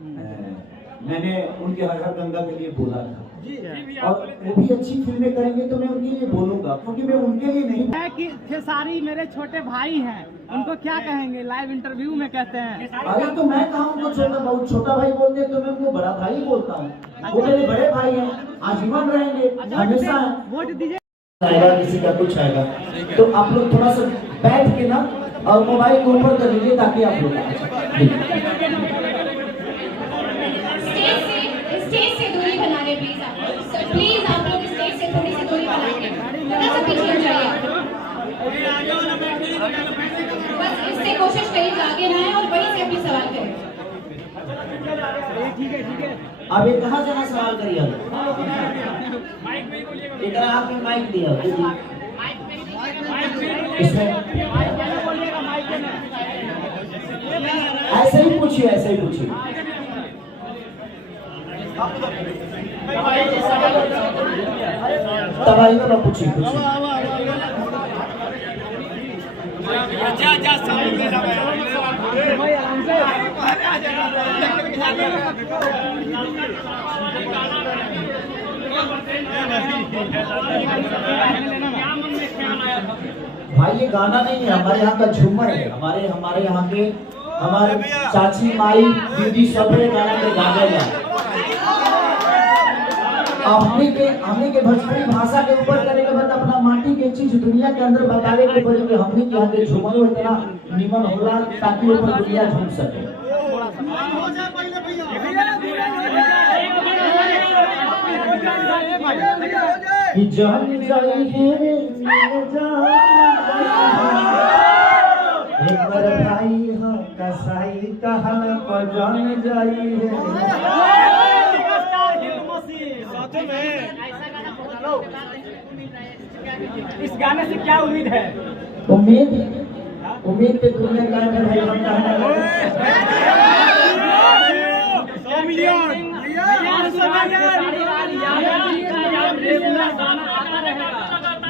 मैंने उनके हर हर गंगा के लिए बोला था और वो भी अच्छी फिल्में करेंगे तो मैं उनके लिए बोलूंगा, क्योंकि मैं उनके लिए नहीं है कि खेसारी मेरे छोटे भाई हैं, उनको क्या कहेंगे? लाइव इंटरव्यू में कहते हैं। अरे तो मैं कहा उनको छोटा भाई बोलते हैं तो मैं उनको बड़ा भाई बोलता हूँ। वो मेरे बड़े भाई हैं, आजीवन रहेंगे, हमेशा वोट दीजिए। आएगा किसी का कुछ आएगा तो आप लोग थोड़ा सा बैठ के ना और मोबाइल को ऊपर कर लीजिए ताकि आप लोग स्टेज से दूरी बना ले प्लीज। प्लीज आप लोग स्टेज से थोड़ी सी दूरी बना के थोड़ा सा पीछे हो जाइए। बस इससे कोशिश करिए कि आगे ना आए और वहीं से अपनी सवाल करें। ठीक है। अब ये कहाँ जाना सवाल करिए? इधर आपने माइक दिया ऐसे ही पूछिए। तबाही को ना पूछिए। भाई ये गाना नहीं है, हमारे यहाँ का झूमर है। हमारे यहाँ के हमारे चाची माई दीदी सब गाना में गाने हैं। हमने के भोजपुरी भाषा के ऊपर करने के बाद अपना माटी के चीज दुनिया के अंदर बतावे के पड़े कि हमने के यहाँ के झूमर इतना निमन होला ताकि ऊपर दुनिया झूम सके। कि जान जाई है एक बार भाई हो कसाई कहल पर जान जाई है। इस गाने से क्या उम्मीद है? उम्मीद पे दुनिया का भाई हम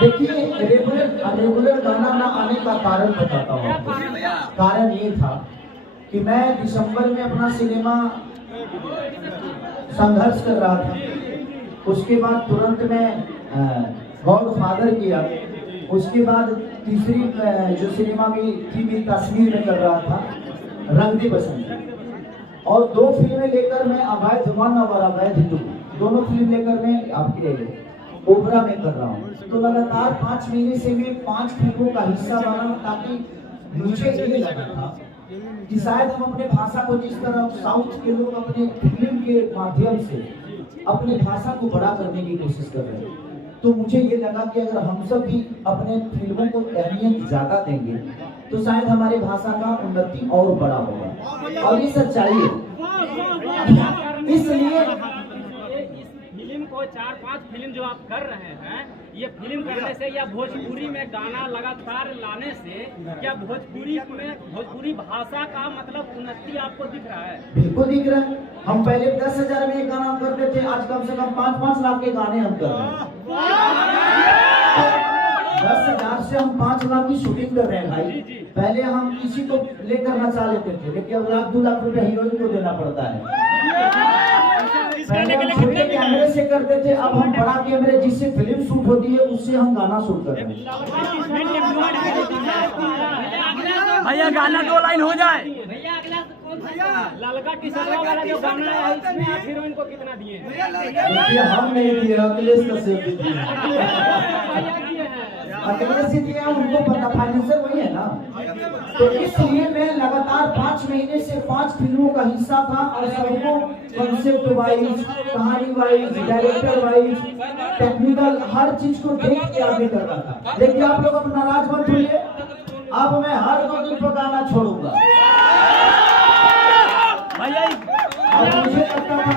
देखिए रेगुलर गाना ना आने का कारण बताता हूँ। कारण ये था कि मैं दिसंबर में अपना सिनेमा संघर्ष कर रहा था। उसके बाद तुरंत मैं गॉडफादर किया। उसके बाद तीसरी जो सिनेमा में थी मेरी कश्मीर में कर रहा था, रंग दे बसंत। और 2 फिल्में लेकर मैं अवैध 1 और अवैध 2 दोनों फिल्म लेकर मैं आपके ओबरा में कर रहा हूँ। तो लगातार 5 महीने से मैं 5 फिल्मों का हिस्सा बना, ताकि मुझे ये लगा था कि शायद हम अपने भाषा को जिस तरह साउथ के लोग अपने फिल्म के माध्यम से अपने भाषा को बड़ा करने की कोशिश कर रहे हैं, तो मुझे ये लगा कि अगर हम सब भी अपने फिल्मों को अहमियत ज्यादा देंगे तो शायद हमारे भाषा का उन्नति और बड़ा होगा। और ये सच्चाई है। इसलिए फिल्म को 4-5 फिल्म जो आप कर रहे हैं, ये फिल्म करने से या भोजपुरी में गाना लगातार लाने से क्या भोजपुरी भाषा का मतलब उन्नति आपको दिख रहा है? बिल्कुल दिख रहा है। हम पहले 10,000 में एक गाना करते थे, आज कम से कम 5-5 लाख के गाने हम कर रहे हैं। 10,000 से हम 5 लाख की शूटिंग कर रहे हैं भाई। पहले हम किसी को लेकर नचा लेते थे, लेकिन अब 1-2 लाख रुपए हीरोइन को देना पड़ता है। पहले हम छोटे कैमरे से करते थे, अब हम बड़ा कैमरे जिससे फिल्म शूट होती है उससे हम गाना शूट कर रहे हैं। भैया गाना 2 लाइन हो जाए। ललका टी-शर्ट वाला जो गाना है उसमें आप हीरोइन को कितना दिए? देखिए हम नहीं दिए, अखिलेश का सेफ दिए। अखिलेश दिए, उनको पता, फाइनेंसर वही है ना। तो इसलिए मैं लगातार 5 महीने से 5 फिल्मों का हिस्सा था और सबको कॉन्सेप्ट वाइज, कहानी वाइज, डायरेक्टर वाइज, टेक्निकल हर चीज को देख के आगे कर रहा था। देखिए आप लोग अपना नाराज मत होइए, अब मैं हर 2 दिन पर गाना छोड़ूंगा। मुझे लगता था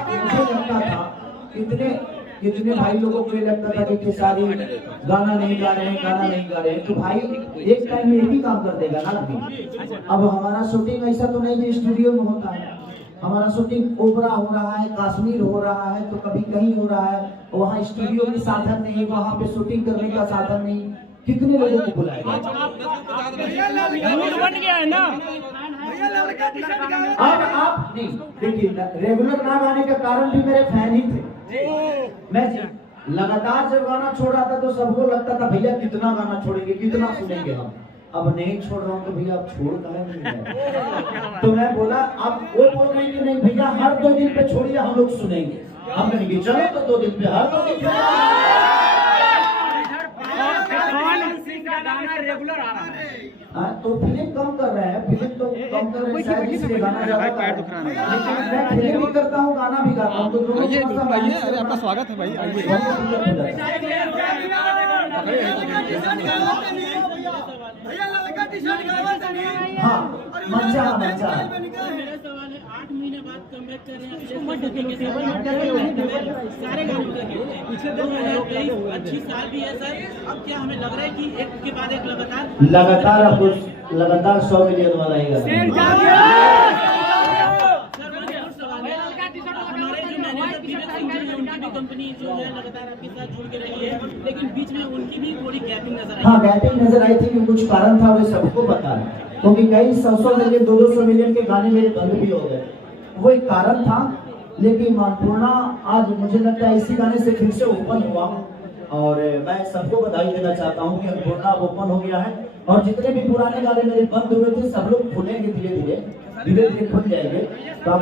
कितने भाई लोगों को ये लगता था कि खेसारी गाना नहीं गा रहे हैं, तो भाई एक टाइम में भी काम कर देगा ना आदमी। अब हमारा शूटिंग ऐसा तो नहीं जो स्टूडियो में होता है, हमारा शूटिंग ओबरा हो रहा है, कश्मीर हो रहा है, तो कभी कहीं हो रहा है। वहाँ स्टूडियो में साधन नहीं, वहाँ पे शूटिंग करने का साधन नहीं, कितने लोगों को बुलाएगा। बन गया है ना। अब आप नहीं देखिए, रेगुलर ना गाने का कारण भी मेरे फैन ही थे। मैं लगातार जब गाना छोड़ रहा था तो सबको लगता था भैया कितना गाना छोड़ेंगे, कितना सुनेंगे हम। अब नहीं छोड़ रहा हूँ तो भैया आप छोड़ काहे नहीं रहे? तो मैं बोला, अब वो बोल रहे हैं कि नहीं भैया हर 2 दिन पे छोड़िए, हम लोग सुनेंगे। हम कहेंगे चलो तो 2 दिन पे, हर 2 दिन पे गाना रेगुलर आ रहा है। हाँ, तो फिल्म कम कर रहे हैं, फिल्म तो कम कर रहे हैं, शायद इसलिए गाना ज्यादा कर रहे हैं। लेकिन मैं फिल्म भी करता हूँ, गाना भी गाता हूँ, तो दोनों अरे आपका स्वागत है भाई, आइए। हाँ मंचा मंचा 8 महीने बाद कमबैक कर रहे हैं, सारे गानों का पिछले 2023 अच्छी साल भी है सर। अब क्या हमें लग रहा है कि एक के बाद एक लगातार आपको लगातार 100 मिलियन वाला ही गाना। हमारे जो मैनेजर विवेक सिंह जी हैं, उनकी भी कंपनी जो है लगातार आपके साथ जुड़ के रही है, लेकिन बीच में उनकी भी थोड़ी गैपिंग नजर आई। हाँ गैपिंग नजर आई थी कि कुछ कारण था, वो सबको पता है, क्योंकि कई 100 मिलियन 200 मिलियन के गाने मेरे बंद भी हो गए, वो एक कारण था। लेकिन अन्नपूर्णा आज मुझे लगता है इसी गाने से फिर से ओपन हुआ हूँ, और मैं सबको बधाई देना चाहता हूँ कि अन्नपूर्णा ओपन हो गया है। और जितने भी पुराने गाने मेरे बंद हुए थे सब लोग खुलेंगे, धीरे धीरे खुल जाएंगे। तो अब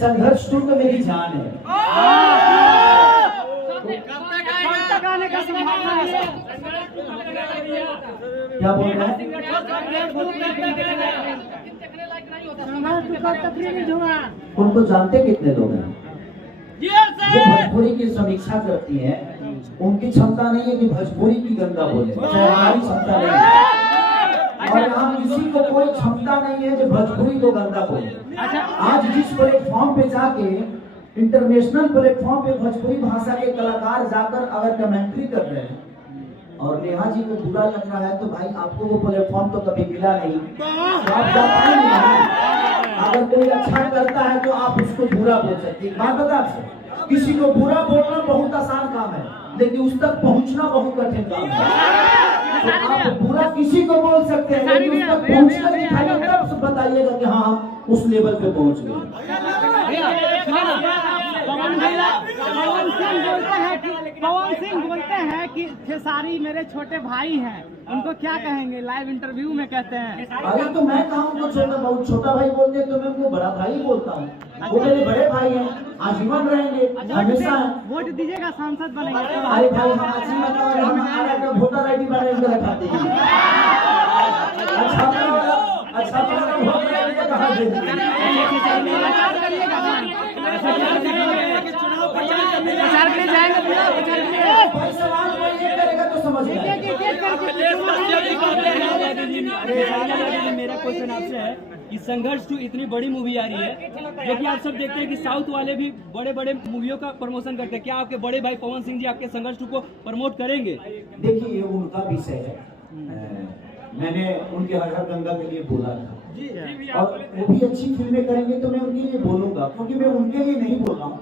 संघर्ष 2 तो मेरी जान है। क्या बोल रहे हैं? उनको जानते कितने लोग हैं? जो भोजपुरी की समीक्षा करती हैं, उनकी क्षमता नहीं है कि भोजपुरी की गंदा बोले, हमारी क्षमता नहीं है। और यहाँ किसी को कोई क्षमता नहीं है जो भोजपुरी को गंदा बोले। आज जिस प्लेटफॉर्म पे जाके, इंटरनेशनल प्लेटफॉर्म पे भोजपुरी भाषा के कलाकार जाकर अगर कमेंट्री कर रहे हैं और नेहा जी को बुरा लग रहा है, तो भाई आपको वो प्लेटफॉर्म तो कभी मिला नहीं, तो आप जा पाएंगे नहीं। अगर कोई अच्छा करता है तो आप उसको बुरा बोल सकते हैं। बात बता आपसे, किसी को बुरा बोलना बहुत आसान काम है, लेकिन उस तक पहुंचना बहुत कठिन काम है। तो आप बुरा किसी को बोल सकते हैं, लेकिन उस तक पहुंचना दिखाइए, तब बताइएगा कि हाँ हम उस लेवल पे पहुंच गए। पवन सिंह बोलते हैं कि खेसारी मेरे छोटे भाई हैं, उनको क्या कहेंगे? लाइव इंटरव्यू में कहते हैं। अरे तो मैं कहूँ तो छोटा बहुत छोटा भाई बोलते हैं, तो मैं उनको बड़ा भाई बोलता हूँ। वो मेरे बड़े भाई हैं, आजीवन रहेंगे, हमेशा। वोट दीजिएगा, सांसद बनेंगे। अरे भाई हम आजीवन और हम हमारा का वोटर ID बना के रखाते हैं। अच्छा कहाँ दे प्रचार के लिए जाएंगे भैया, प्रचार के लिए सवाल ये करेगा तो समझ मेरा क्वेश्चन आपसे है कि संघर्ष 2 इतनी बड़ी मूवी आ रही है, जो कि आप सब देखते हैं कि साउथ वाले भी बड़े बड़े मूवियों का प्रमोशन करते हैं, क्या आपके बड़े भाई पवन सिंह जी आपके संघर्ष 2 को प्रमोट करेंगे? देखिए ये उनका विषय है, मैंने उनके हर हर गंगा के लिए बोला था, और वो भी अच्छी फिल्में करेंगे तो मैं उनके लिए बोलूंगा, क्योंकि मैं उनके लिए नहीं बोल रहा हूँ,